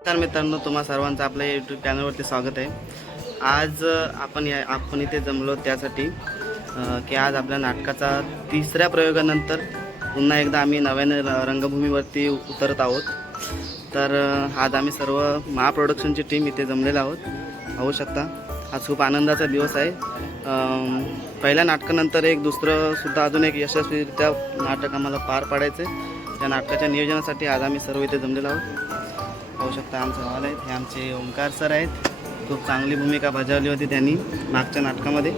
नमस्कार मित्रांनो, तुम्हा सर्वांचं आपल्या यूट्यूब चॅनलवरती स्वागत आहे. आज आपण इथे जमलो त्यासाठी की आज आपल्या नाटकाचा तिसऱ्या प्रयोगानंतर पुन्हा एकदा आम्ही नव्याने रंगभूमीवरती उतरत आहोत. तर आज आम्ही सर्व महाप्रोडक्शनची टीम इथे जमलेलो आहोत. पाहू शकता, आज खूप आनंदाचा दिवस आहे. पहिल्या नाटकानंतर दुसरंसुद्धा अजून एक यशस्वीरित्या नाटक आम्हाला पार पाडायचं आहे. त्या नाटकाच्या नियोजनासाठी आज आम्ही सर्व इथे जमलेलो आहोत. पाहू शकता आमचे हॉल आहेत. हे आमचे ओंकार सर आहेत. खूप चांगली भूमिका बजावली होती त्यांनी मागच्या नाटकामध्ये.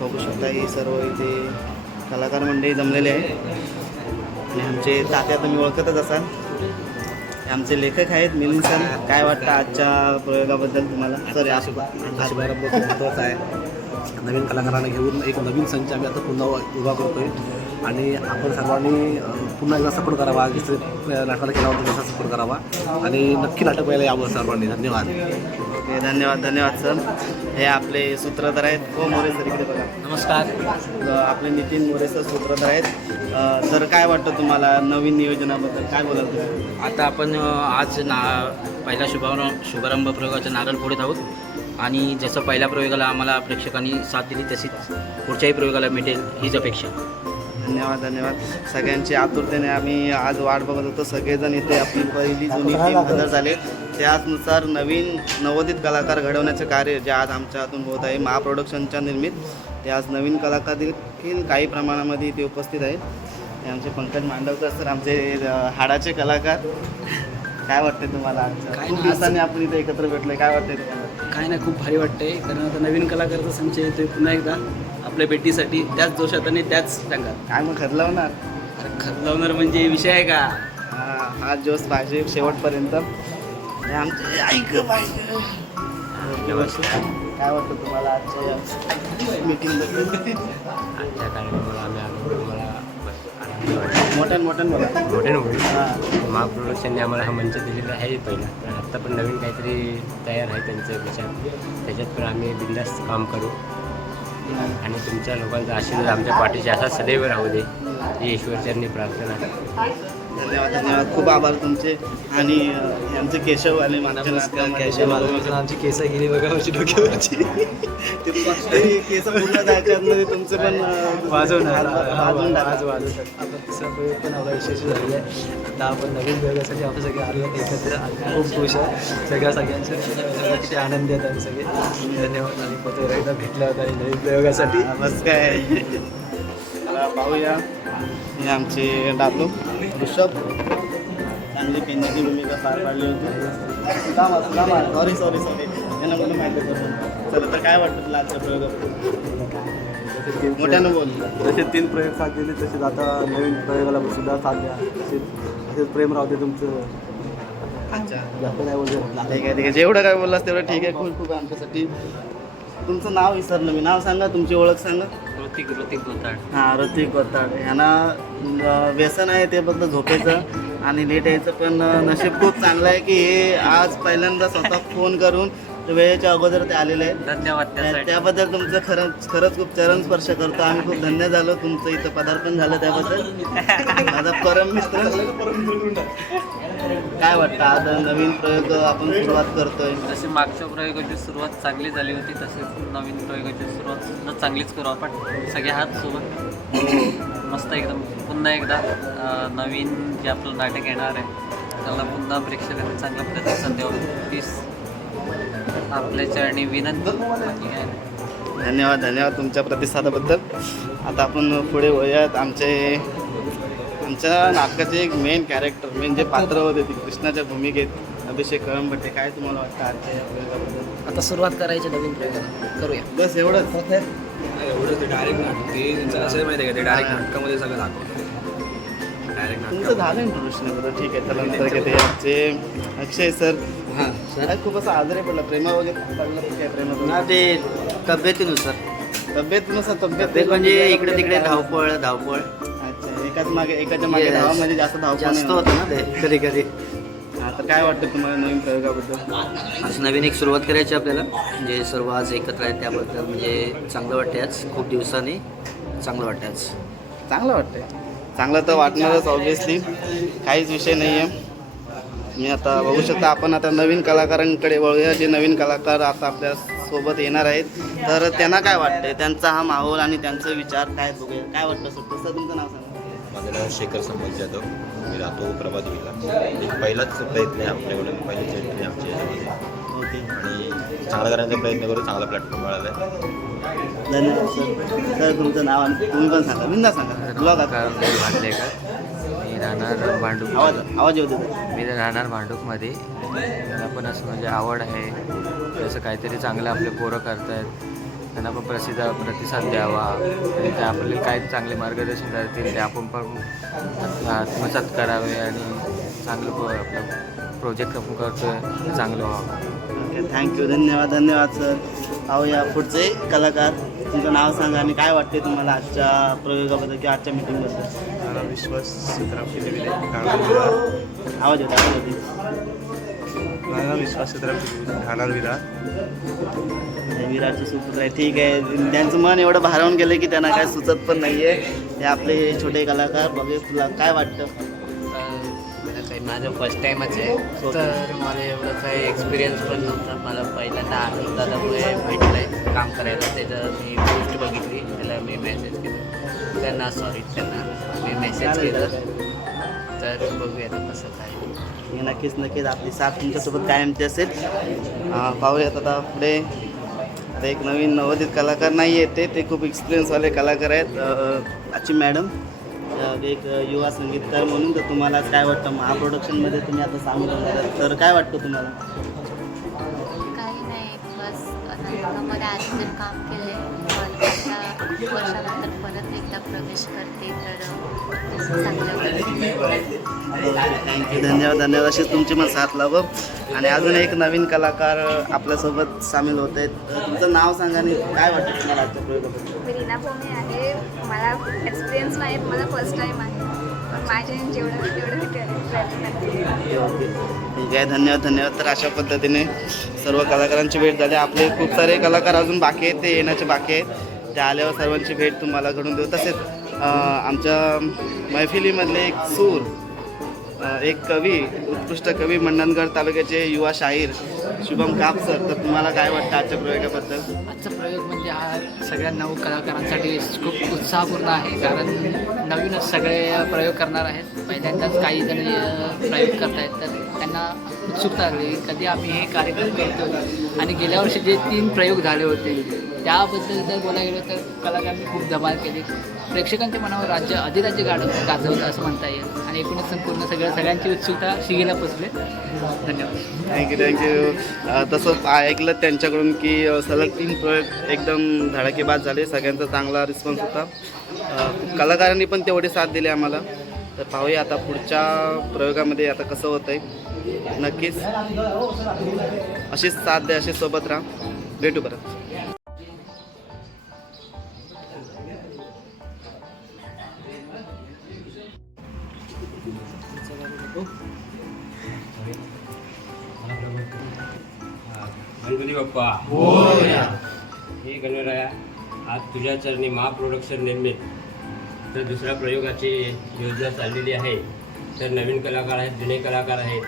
बघू शकता ही सर्व इथे कलाकार मंडळी जमलेले आहे. आणि आमचे तात्या तुम्ही ओळखतच असाल. हे आमचे लेखक आहेत मिलिंद सर. काय वाटतं आजच्या प्रयोगाबद्दल तुम्हाला? सर शुभारंभ खूप महत्त्वाचा आहे. नवीन कलाकारांना घेऊन एक नवीन संच आम्ही आता पुन्हा उभा करतो आहे. आणि आपण सर्वांनी पुन्हा एकदा सपोर्ट करावा. दुसऱ्या नाटकाला केला होता तसा सपोर्ट करावा आणि नक्की नाटक पाहायला यावं सर्वांनी. धन्यवाद. ओके, धन्यवाद सर. हे आपले सूत्रधार आहेत. हो मोरे सर इकडे बघा. नमस्कार. आपले नितीन मोरे सर सूत्रधार आहेत. तर काय वाटतं तुम्हाला नवीन नियोजनाबद्दल? काय बोलाल तुम्ही? आता आपण आज पहिला शुभारंभ प्रयोगाच्या नारळ फोडत आहोत. आणि जसं पहिल्या प्रयोगाला आम्हाला प्रेक्षकांनी साथ दिली तशीच पुढच्याही प्रयोगाला मिळेल हीच अपेक्षा. धन्यवाद. सगळ्यांची आतुरतेने आम्ही आज वाट बघत होतो. सगळेजण इथे आपली पहिली जुनी टीम हजर झाले. त्याचनुसार नवीन नवोदित कलाकार घडवण्याचे कार्य जे आज आमच्या हातून होत आहे महाप्रोडक्शनच्या निर्मित, ते आज नवीन कलाकार देखील काही प्रमाणामध्ये इथे उपस्थित आहेत. हे आमचे पंकज मांडवकर सर, आमचे हाडाचे कलाकार. काय वाटते तुम्हाला? आज खूप दिवसांनी आपण इथे एकत्र भेटलोय. काय वाटतंय तुम्हाला? काय नाही, खूप भारी वाटतंय. कारण आता नवीन कलाकाराचा संचय येतोय पुन्हा एकदा आपल्या भेटीसाठी, त्याच जोशात आणि त्याच रंगात. काय मग खरलवणार? खरलावणार म्हणजे विषय आहे का? हा जोश पाहिजे शेवटपर्यंत. हे आमचे ऐक पाहिजे. काय वाटतं तुम्हाला आजच्या मीटिंगबद्दल? आजच्या कार्यक्रमाला आम्हाला मोठ्यान बोला. महाप्रोडक्शनने आम्हाला हा मंच दिलेला आहे पहिला. तर आत्ता पण नवीन काहीतरी तयार आहे त्यांचं विचार. त्याच्यात पण आम्ही बिनधास्त काम करू आणि तुमच्या लोकांचा आशीर्वाद आमच्या पाठीशी असा सदैव राहू दे ही ईश्वरचरणी प्रार्थना. धन्यवाद. खूप आभार तुमचे. आणि आमचे केशव आले मागच्या आमची केस गेली बघा वर्षी डोक्यावरची. केस पूर्ण जायच्या आतमध्ये तुमचे पण वाजवणार आज वाजवू शकतो. आपण तिसरा प्रयोग पण आपला यशस्वी झालेला आहे. आता आपण नवीन प्रयोगासाठी आपण सगळे आलो एकत्र. खूप खुश आहे सगळ्यांचं. किती आनंदी आहेत आम्ही सगळे. धन्यवाद. आणि पत्र एकदा भेटला होता आणि नवीन प्रयोगासाठी. बस काय पाहूया. हे आमचे डाबलो ऋषभ, चांगली पेन्याची भूमिका पार पाडली होती. सॉरी यांना मला माहिती होतं. चला, तर काय वाटतं तुला आजच्या प्रयोगाबद्दल? मोठ्यानं बोल. जसे 3 प्रयोग साथ दिले तसेच आता नवीन प्रयोगाला सुद्धा साथ द्या. तसेच प्रेम राहू दे तुमचं. अच्छा, जास्त काय बोलतो. ठीक आहे. जेवढं काय बोललास तेवढं ठीक आहे. खूप आमच्यासाठी. तुमचं नाव विसरलं मी. नाव सांगा, तुमची ओळख सांगा. ऋतिक गोताड. हां, ऋतिक गोताड. ह्यांना व्यसन आहे ते फक्त झोपेचं आणि लेट यायचं. पण नशीब खूप चांगलं आहे की हे आज पहिल्यांदा स्वतः फोन करून वेळेच्या अगोदर ते आलेले आहेत. धन्यवाद त्याबद्दल तुमचं खरंच खूप चरणस्पर्श करतो आम्ही. खूप धन्य झालो तुमचं इथं पदार्पण झालं त्याबद्दल. माझा परम मित्र. काय वाटतं आज नवीन प्रयोग आपण सुरुवात करतोय? जसे मागच्या प्रयोगाची सुरुवात चांगली झाली होती तसेच नवीन प्रयोगाची सुरुवात सुद्धा चांगलीच करू आपण सगळे हात सोबत. मस्त एकदम पुन्हा एकदा नवीन जे आपलं नाटक येणार आहे त्याला पुन्हा प्रेक्षकांनी चांगला प्रतिसाद द्यावा तीच आपल्या चरणी विनंती. बाकी काय नाही. धन्यवाद तुमच्या प्रतिसादाबद्दल. आता आपण पुढे वळूयात. आमच्या नाटकाचे एक मेन कॅरेक्टर, मेन जे पात्र होते ती कृष्णाच्या भूमिकेत अभिषेक कळंबटे. काय तुम्हाला वाटतं आजच्या या प्रयोगाबद्दल? आता सुरुवात करायची नवीन प्रयोगाला, करूया. बस एवढंच. एवढं ते डायरेक्ट नाटक ते त्यांचं कसं माहिती आहे का, ते डायरेक्ट नाटकामध्ये सगळं दाखवतं. डायरेक्ट तुमचं झालं इंट्रोडक्शन बरोबर. ठीक आहे. त्यानंतर घेते आमचे अक्षय सर. हां, खूप असं आजारी पडला. प्रेमा वगैरे पडलं तर काय? प्रेमा ते तब्येतीनुसार तब्येत म्हणजे इकडे तिकडे धावपळ. अच्छा, एकाच्या मागे धावा म्हणजे जास्त धावपळ जास्त होतं ना ते कधी कधी. हां, तर काय वाटतं तुम्हाला नवीन प्रयोगाबद्दल? आज नवीन एक सुरुवात करायची आपल्याला. म्हणजे सर्व आज एकत्र आहेत त्याबद्दल म्हणजे चांगलं वाटतं. आज खूप दिवसांनी चांगलं वाटतं. आज चांगलं वाटतंय. चांगलं तर वाटणारच ऑब्व्हियसली, काहीच विषय नाही आहे. मी आता बघू शकता. आपण आता नवीन कलाकारांकडे वळूया, जे नवीन कलाकार आता आपल्या सोबत येणार आहेत. तर त्यांना काय वाटतंय, त्यांचा हा माहोल आणि त्यांचे विचार काय बघूया. काय वाटतं सर? सर तुमचं नाव सांगा. माझं नाव शेखर संभाजी जाधव. मी राहतो प्रभादेवीला. एक पहिलाच प्रयत्न आहे आपल्याकडे, पहिलेच प्रयत्न आहे आमच्या याच्यामध्ये ओके, आणि चांगला करण्याचा प्रयत्न करू. चांगला प्लॅटफॉर्म मिळाला आहे. धन्यवाद सर. सर तुमचं नाव आणि तुम्ही पण सांगा, बिंदा सांगा. ब्लॉग आता मी राहणार भांडूप. आवाज येऊ देतो. मी राहणार भांडूपमध्ये. मला पण असं म्हणजे आवड आहे, जसं काहीतरी चांगलं आपले पोरं करतायत, त्यांना पण प्रतिसाद द्यावा आणि ते आपल्याला काय चांगले मार्गदर्शन करतील ते आपण पण आत्मसात करावे आणि चांगलं आपलं प्रोजेक्ट आपण करतोय चांगलं व्हावं. Okay, thank you. धन्यवाद. धन्यवाद सर. पाहूया पुढचे कलाकार. तुमचं नाव सांगा आणि काय वाटते तुम्हाला आजच्या प्रयोगाबद्दल किंवा आजच्या मीटिंगबद्दल. मला विश्वास सीताराम केले आवाज होता, आवाज होती. माझा विश्वास सीताराम ठाणार विरार. विराटचं सुपुत्र आहे. ठीक आहे. त्यांचं मन एवढं भारावून गेलं की त्यांना काय सुचत पण नाही आहे. हे आपले छोटे कलाकार. बघे तुला काय वाटतं? काही माझं फर्स्ट टाईमच आहे, तर मला एवढं काही एक्सपिरियन्स पण नव्हता. मला पहिल्यांदा आनंद दादामुळे भेटलं आहे काम करायला. त्याचं मी पोस्ट बघितली, त्याला मी मेसेज केलं, त्यांना मी मेसेज केलं. तर बघूया आता कसं काय. नक्कीच आपली साथ तुमच्यासोबत कायमची असेल. पाहूयात आता पुढे. आता एक नवीन नवोदित कलाकार नाही आहेत, ते खूप एक्सपिरियन्सवाले कलाकार आहेत. आजची मॅडम एक युवा संगीतकार म्हणून. तर तुम्हाला काय वाटतं, महाप्रोडक्शनमध्ये तुम्ही आता सामील होणार आहात, तर काय वाटतं तुम्हाला? काही नाही, बस नाटकामध्ये आधी जर काम केले आता वर्षानंतर परत एकदा प्रवेश करते तर चांगलं होईल. थँक्यू. धन्यवाद. अशीच तुमची पण साथ लाभो. आणि अजून एक नवीन कलाकार आपल्यासोबत सामील होत आहेत. तुमचं नाव सांगा आणि काय वाटतं तुम्हाला आजच्या प्रयोगाबद्दल? मी रीना भोमे आहे. मला एक्सपिरियन्स नाही, मला फर्स्ट टाईम आहे, पण माझे जेवढं तेवढं मी प्रयत्न करते. ओके, ठीक आहे. धन्यवाद. तर अशा पद्धतीने सर्व कलाकारांची भेट झाली. आपले खूप सारे कलाकार अजून बाकी आहेत, ते येण्याचे बाकी आहेत. ते आल्यावर सर्वांची भेट तुम्हाला घडून देऊ. तसेच आमच्या मैफिलीमधले एक सूर, एक कवी, उत्कृष्ट कवी, मंडणगड तालुक्याचे युवा शाहीर शुभम काप सर. तर तुम्हाला काय वाटतं आजच्या प्रयोगाबद्दल? आजचा प्रयोग म्हणजे हा सगळ्या नऊ कलाकारांसाठी खूप उत्साहपूर्ण आहे, कारण नवीनच सगळे प्रयोग करणार आहेत. पहिल्यांदाच काही जण प्रयोग करतायत, तर त्यांना उत्सुकता लागली कधी आम्ही हे कार्यक्रम करतो. आणि गेल्या वर्षी जे 3 प्रयोग झाले होते त्याबद्दल जर बोलायला गेलं तर कलाकारांनी खूप धमाल केली. प्रेक्षकांच्या मनावर अधिराज्य गाजवलं असं म्हणता येईल. आणि एकूणच संपूर्ण सगळ्यांची उत्सुकता शिगेला पोचले. धन्यवाद. थँक्यू. तसं ऐकलं त्यांच्याकडून की सलग 3 प्रयोग एकदम धडाकेबाज झाले. सगळ्यांचा चांगला रिस्पॉन्स होता. कलाकारांनी पण तेवढी साथ दिली आम्हाला. तर पाहूया आता पुढच्या प्रयोगामध्ये आता कसं होतं आहे. नक्कीच अशीच साथ द्या, अशीच सोबत राहा. भेटू परत. गणपती बाप्पा हे गणराया, आज तुझ्या चरणी महाप्रोडक्शन निर्मित तर दुसऱ्या प्रयोगाची योजना चाललेली आहे. तर नवीन कलाकार आहेत, जुने कलाकार आहेत,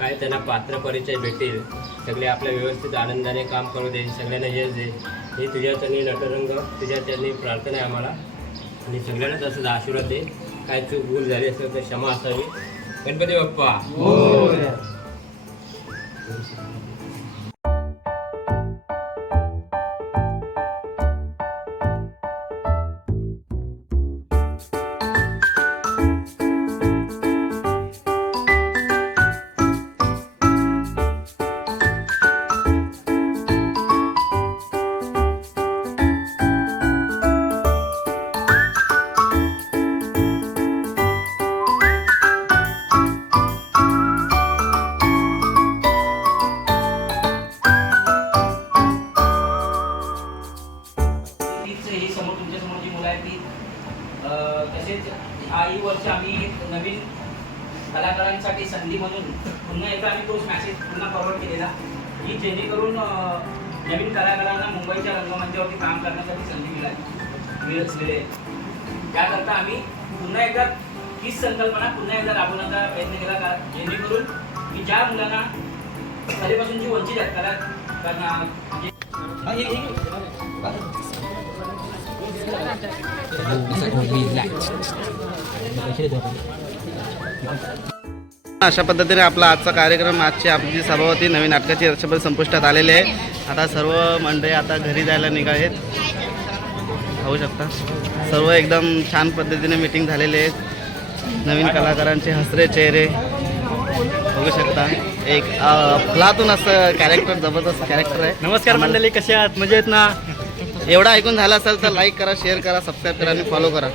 काय त्यांना पात्र परिचय भेटेल, सगळे आपल्या व्यवस्थित आनंदाने काम करू दे, सगळ्यांना यश दे. हे तुझ्या चरणी नटरंग, तुझ्या चरणी प्रार्थना आहे आम्हाला. आणि सगळ्यांनाच असं आशीर्वाद दे. काय चूक भूल झाली असेल तर क्षमा असावी. गणपती बाप्पा. ही समोर तुमच्यासमोर जी मुलं आहेत ती तसेच ही वर्ष आम्ही नवीन कलाकारांसाठी संधी म्हणून पुन्हा एकदा आम्ही तोच मॅसेज पुन्हा फॉरवर्ड केलेला की जेणेकरून नवीन कलाकारांना मुंबईच्या रंगमंचावरती काम करण्यासाठी संधी मिळेल. त्याकरता आम्ही पुन्हा एकदा हीच संकल्पना पुन्हा एकदा राबवण्याचा प्रयत्न केला, जेणेकरून की ज्या मुलांना कलेपासून जी वंचित आहेत कला कारण अशा पद्धतीने आपला आजचा कार्यक्रम, आजची आपली सभापती नवीन नाटकाची वर्षभर संपुष्टात आलेले आहे. आता सर्व मंडळी आता घरी जायला निघालेत. पाहू शकता सर्व एकदम छान पद्धतीने मीटिंग झालेले आहेत. नवीन कलाकारांचे हसरे चेहरे बघू शकता. एक फुलातून असं कॅरेक्टर, जबरदस्त कॅरेक्टर आहे. नमस्कार मंडळी, कसे आहात? मजेत ना? एवढं ऐकून झालं असेल तर लाईक करा, शेअर करा, सबस्क्राईब करा आणि फॉलो करा.